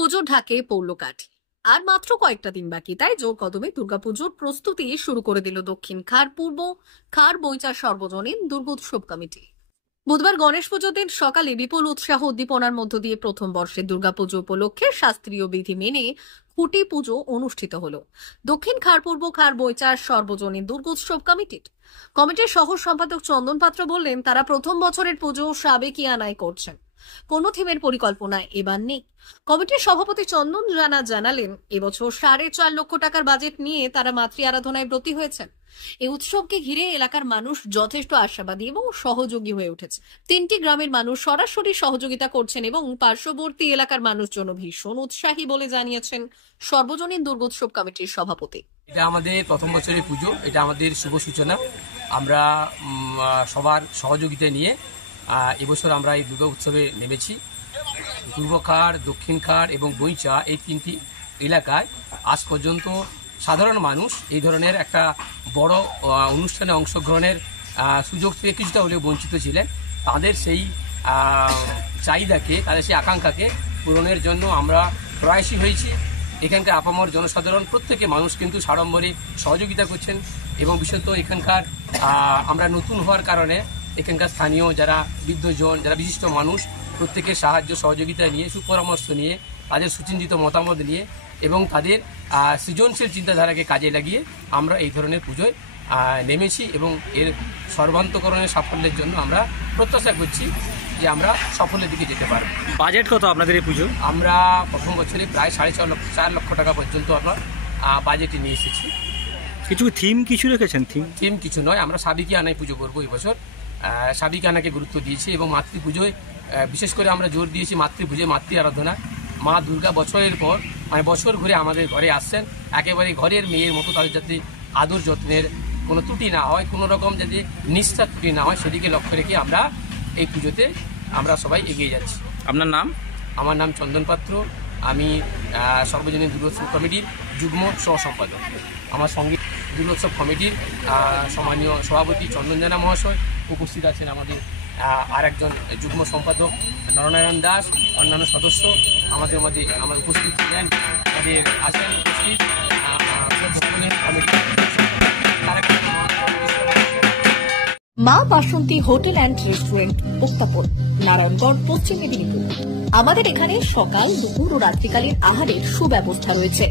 পুজো ঢাকে পড়ল কাঠি। আর মাত্র কয়েকটা দিন বাকি, তাই জোর কদমে দুর্গাপুজোর প্রস্তুতি শুরু করে দিল দক্ষিণ খার পূর্ব খার বইচা সর্বজনীন দুর্গোৎসব কমিটি। বুধবার গণেশ পুজোর দিন সকালে বিপুল উৎসাহ উদ্দীপনার মধ্য দিয়ে প্রথম বর্ষের দুর্গাপুজো উপলক্ষে শাস্ত্রীয় বিধি মেনে খুঁটি পুজো অনুষ্ঠিত হলো দক্ষিণ খার পূর্ব খার বইচার সর্বজনীন দুর্গোৎসব কমিটির সহ সম্পাদক চন্দন পাত্র বললেন, তারা প্রথম বছরের পুজো সাবেকিয়ানায় করছেন, কোন থিমের পরিকল্পনা এবার নেই। কমিটির সভাপতি চন্দন জানালেন, এবছর 4.5 লক্ষ টাকার বাজেট নিয়ে তারা মাতৃ আরাধনায় ব্রতী হয়েছেন। এই উৎসবকে ঘিরে এলাকার মানুষ যথেষ্ট আশাবাদী এবং সহযোগী হয়ে উঠেছে। 3টি গ্রামের মানুষ সরাসরি সহযোগিতা করছেন এবং পার্শ্ববর্তী এলাকার মানুষজন ভীষণ উৎসাহী বলে জানিয়েছেন সর্বজনীন দুর্গোৎসব কমিটির সভাপতি। এটা আমাদের প্রথম বছরের পুজো, এটা আমাদের শুভ সূচনা। আমরা সবার সহযোগিতা নিয়ে এবছর আমরা এই দুর্গা উৎসবে নেমেছি। পূর্ব খার, দক্ষিণ খার এবং বইচা এই 3টি এলাকায় আজ পর্যন্ত সাধারণ মানুষ এই ধরনের একটা বড় অনুষ্ঠানে অংশগ্রহণের সুযোগ থেকে কিছুটা হলেও বঞ্চিত ছিলেন। তাদের সেই চাহিদাকে, তাদের সেই আকাঙ্ক্ষাকে পূরণের জন্য আমরা প্রয়াসী হয়েছি। এখানকার আপামর জনসাধারণ প্রত্যেকে মানুষ কিন্তু সাড়ম্বরে সহযোগিতা করছেন এবং বিশেষত এখানকার আমরা নতুন হওয়ার কারণে এখানকার স্থানীয় যারা বৃদ্ধজন, যারা বিশিষ্ট মানুষ, প্রত্যেকের সাহায্য সহযোগিতা নিয়ে, সুপরামর্শ নিয়ে, তাদের সুচিন্তিত মতামত নিয়ে এবং তাদের সৃজনশীল চিন্তাধারাকে কাজে লাগিয়ে আমরা এই ধরনের পুজোয় নেমেছি এবং এর সর্বান্তকরণের সাফল্যের জন্য আমরা প্রত্যাশা করছি যে আমরা সাফল্যের দিকে যেতে পারব। বাজেট কত আপনাদের এই পুজো? আমরা প্রথম বছরে প্রায় 4.5 লক্ষ টাকা পর্যন্ত আমরা বাজেটে নিয়ে এসেছি। কিছু রেখেছেন? থিম কিছু নয়, আমরা সাবেকিয়ানায় পুজো করবো এবছর। সাবেকিয়ানাকে গুরুত্ব দিয়েছি এবং মাতৃপুজোয় বিশেষ করে আমরা জোর দিয়েছি মাতৃপুজোয়, মাতৃ আরাধনা। মা দুর্গা বছরের পর বছর ঘুরে আমাদের ঘরে আসছেন, একেবারে ঘরের মেয়ের মতো তাদের যাতে আদর যত্নের কোনো ত্রুটি না হয়, কোনো রকম যাতে নিষ্ঠা ত্রুটি না হয়, সেদিকে লক্ষ্য রেখে আমরা এই পুজোতে আমরা সবাই এগিয়ে যাচ্ছি। আপনার নাম? আমার নাম চন্দন পাত্র, আমি সর্বজনীন দুর্গোৎসব কমিটির যুগ্ম সহ সম্পাদক। আমার সঙ্গে দুর্গোৎসব কমিটির সম্মানীয় সভাপতি চন্দন জানা মহাশয় উপস্থিত আছেন, আমাদের আর একজন যুগ্ম সম্পাদক নরনারায়ণ দাস, অন্যান্য সদস্য আমাদের মধ্যে আমার উপস্থিত ছিলেন, আমাদের আছেন উপস্থিত মা বাসন্তী হোটেল অ্যান্ড রেস্টুরেন্ট, উত্তাপন, নারায়ণগড়, পশ্চিম মেদিনীপুর। আমাদের এখানে সকাল, দুপুর ও রাত্রিকালীন আহারের সুব্যবস্থা রয়েছে।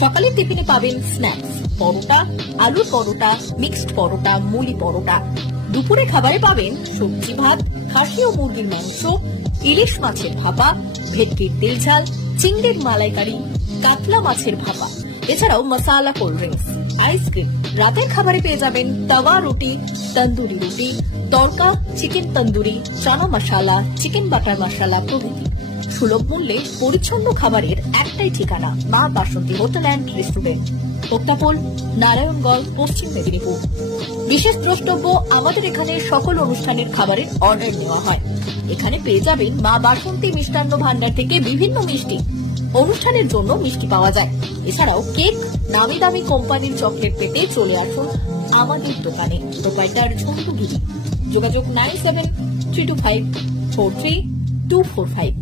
সকালের টিফিনে পাবেন স্ন্যাক্স, পরোটা, আলুর পরোটা, মিক্সড পরোটা, মুলি পরোটা। দুপুরে খাবারে পাবেন সবজি ভাত, খাসি ও মুরগির মাংস, ইলিশ মাছের ভাপা, ভেটকির তেল ঝাল, চিংড়ির মালাইকারি, কাতলা মাছের ভাপা, এছাড়াও মশালা কোল্ড ড্রিঙ্কস, আইসক্রিম। রাতের খাবারে পেয়ে যাবেন তাওয়া রুটি, তন্দুরি রুটি, তড়কা, চিকেন তন্দুরি, চানা মশালা, চিকেন বাটার মশালা প্রভৃতি। সুলভ মূল্যে পরিচ্ছন্ন খাবারের একটাই ঠিকানা, মা বাসন্তী হোটেল অ্যান্ড রেস্টুরেন্ট, উত্তাপন, নারায়ণগড়, পশ্চিম মেদিনীপুর। বিশেষ দ্রষ্টব্য, আমাদের এখানে সকল অনুষ্ঠানের খাবারের অর্ডার নেওয়া হয়। এখানে পেয়ে যাবেন মা বাসন্তী মিষ্টান্ন ভান্ডার থেকে বিভিন্ন মিষ্টি। অনুষ্ঠানের জন্য মিষ্টি পাওয়া যায়। এছাড়াও কেক, নামি দামি কোম্পানির চকলেট পেতে চলে আসুন আমাদের দোকানে। প্রোপাইটার ঝন্টু গিরি। যোগাযোগ 9732543245।